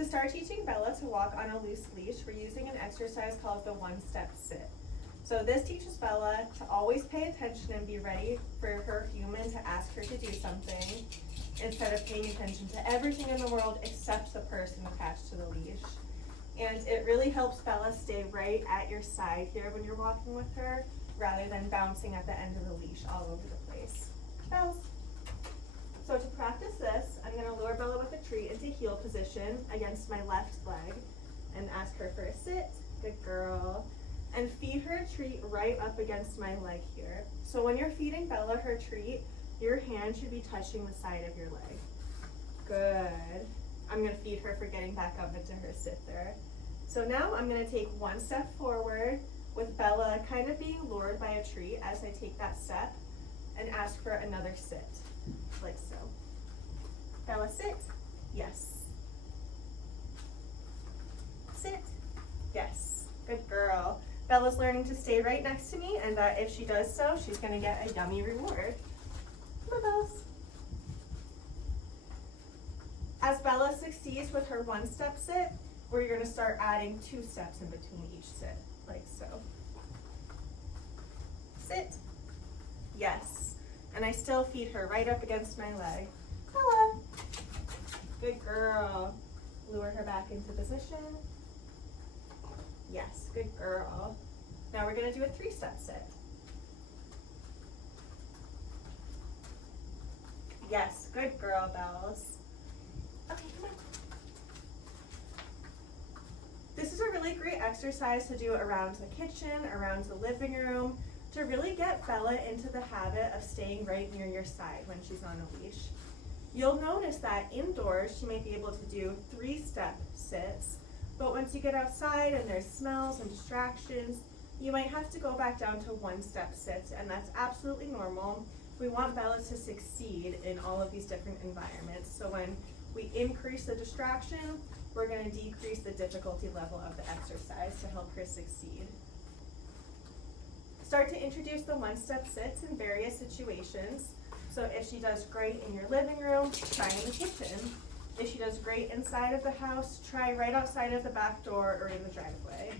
To start teaching Bella to walk on a loose leash, we're using an exercise called the one-step sit. So this teaches Bella to always pay attention and be ready for her human to ask her to do something, instead of paying attention to everything in the world except the person attached to the leash. And it really helps Bella stay right at your side here when you're walking with her, rather than bouncing at the end of the leash all over the place. Bells. So to practice this, I'm going to lure Bella with a treat into heel position against my left leg and ask her for a sit, good girl, and feed her a treat right up against my leg here. So when you're feeding Bella her treat, your hand should be touching the side of your leg. Good. I'm going to feed her for getting back up into her sit there. So now I'm going to take one step forward with Bella kind of being lured by a treat as I take that step, and ask for another sit, like so. Bella, sit. Yes. Sit. Yes. Good girl. Bella's learning to stay right next to me, and if she does so, she's going to get a yummy reward. Come on, Bellas. As Bella succeeds with her one-step sit, we're going to start adding 2 steps in between each sit, like so. Sit. Yes. And I still feed her right up against my leg. Bella. Good girl. Lure her back into position. Yes, good girl. Now we're going to do a 3-step sit. Yes, good girl, Bells. Okay, come on. This is a really great exercise to do around the kitchen, around the living room, to really get Bella into the habit of staying right near your side when she's on a leash. You'll notice that indoors she might be able to do 3-step sits, but once you get outside and there's smells and distractions, you might have to go back down to 1-step sits, and that's absolutely normal. We want Bella to succeed in all of these different environments, so when we increase the distraction, we're going to decrease the difficulty level of the exercise to help her succeed. Start to introduce the 1-step sits in various situations. So if she does great in your living room, try in the kitchen. If she does great inside of the house, try right outside of the back door or in the driveway.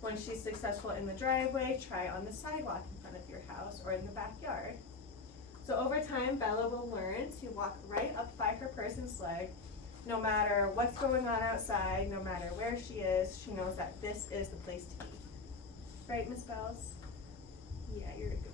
When she's successful in the driveway, try on the sidewalk in front of your house or in the backyard. So over time, Bella will learn to walk right up by her person's leg. No matter what's going on outside, no matter where she is, she knows that this is the place to be. Right, Miss Bells? Yeah, you're a good